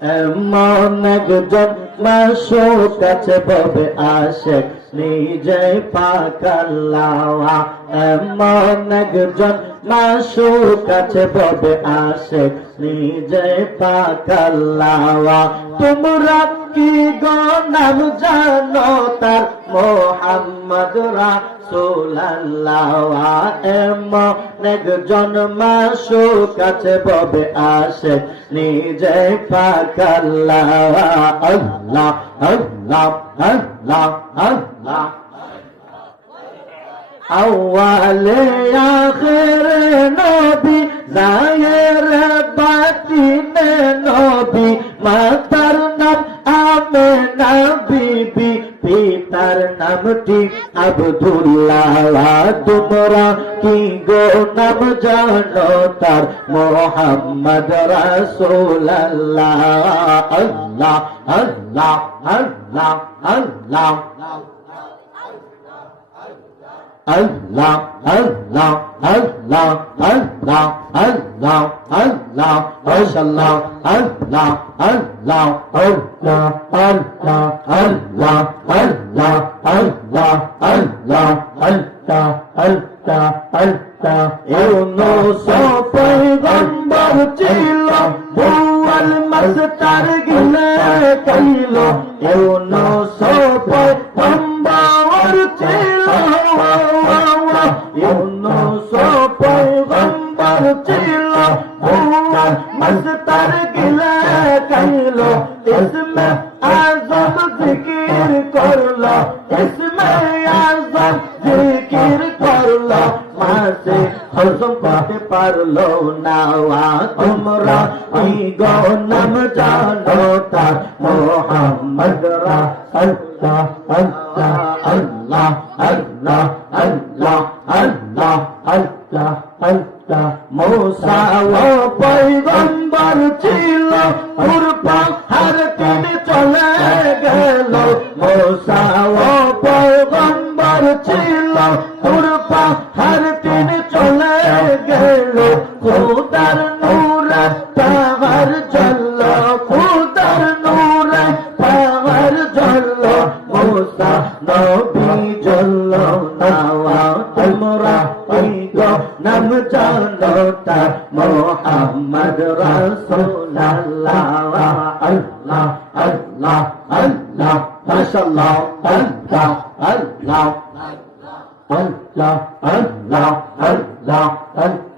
এমন একজন মাসুক কাছে পাবে আশেক নিজে পাক আল্লাহ। এমন একজন মাসুক কাছে পাবে আশেক নিজে পাক আল্লাহ। তোমরা কি গো নাম জানো তার মোহাম্মদ রাসূলুল্লাহ। এমন একজন মাসুক কাছে পাবে আশেক নিজে পাক আল্লাহ। আল্লাহ আল্লাহ আল্লাহ আল্লাহ আউয়ালে আখিরে নবী জাহিরে বাতিনে নবী। মাতার নাম আমেনা বিবি, পিতার নামটি আব্দুল্লাহ। তোমরা কি গো নাম জানো তার মোহাম্মদ রাসূলুল্লাহ। আল্লাহ আল্লাহ আল্লাহ আল্লাহ আল্লাহ আল্লাহ আল্লাহ আল্লাহ আল্লাহ আল্লাহ মাশাআল্লাহ আল্লাহ আল্লাহ আল্লাহ আল্লাহ আল্লাহ আল্লাহ আল্লাহ আল্লাহ আল্লাহ আল্লাহ আল্লাহ। ইউনূস পয়গম্বর ছিল, বুয়াল মাস্টার গিলে কাইল। ইউনূস পয়গম্বর ছিল, ইউনূস পয়গম্বর ছিল, বুয়াল মাস্টার গিলে কাইল। ইসমে আযম জিকির করলো, ইসমে আযম জিকির করলো, মাসে হজম করতে পারলো না। তোমরা কি গো নাম জানো তার মোহাম্মদ রাসূলুল্লাহ। আল্লাহ আল্লাহ আল্লাহ আল্লাহ আল্লাহ আল্লাহ আল্লাহ। মূসা ও পয়গম্বর ছিল, পাহাড় কেটে চলে গেল। মূসা ও পয়গম্বর ছিল, পাহাড় কেটে চলে গেল। খোদার নূরে পাহাড় জ্বলল, খোদার নূরে পাহাড় জ্বলল। মূসা নবী জ্বলল না। তোমরা কি গো নাম জানো তার মোহাম্মদ রাসূলুল্লাহ। আল্লাহ আল্লাহ আল্লাহ মাশাআল্লাহ আল্লাহ আল্লাহ আল্লাহ আল্লাহ আল্লাহ আল্লাহ আল্লাহ আল্লাহ।